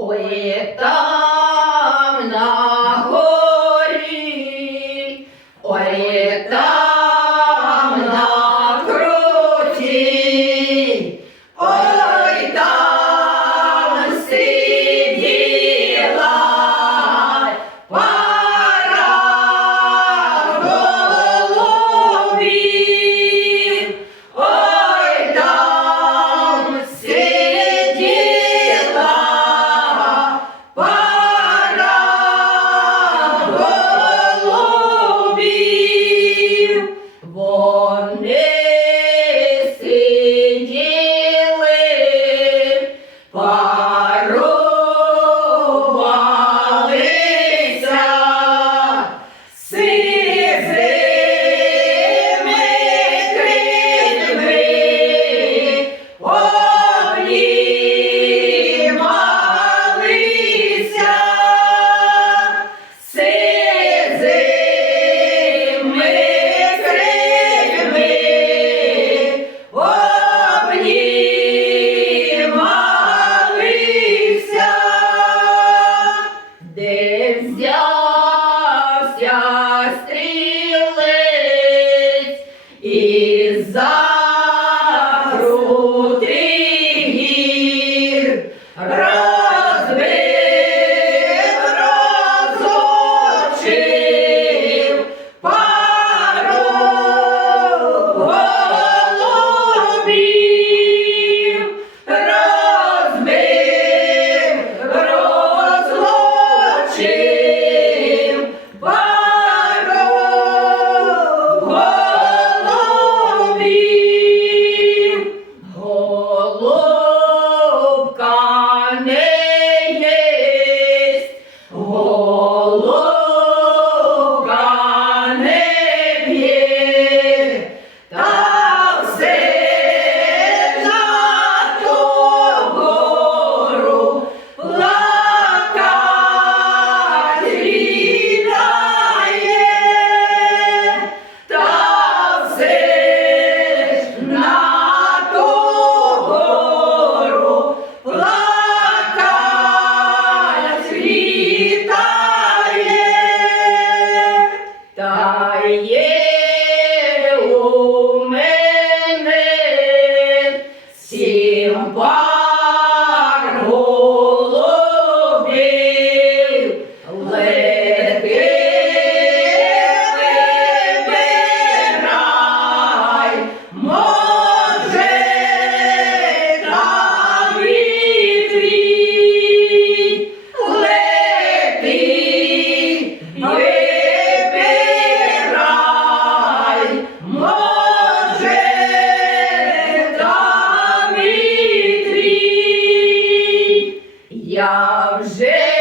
Ой, там на горі, ой, там на круті, ой, там сиділа пара голубів, ой, там сиділа пара голубів. Вони сиділи, парувалися сизими крильми, обнімалися сизими крильми, обнімалися. Де взявся стрілець із-за крутих гір, розбив, розочив пару голубів, розбив, розлучив пару голубів. Голубка не єсть, голубка не п'є, та все на ту гору плакать літає, та все на ту гору плакать літає. Та є у мене 7 пар голубів, лети, вибирай, може, там і твій. Лети, вибирай, може, там і твій. Я вже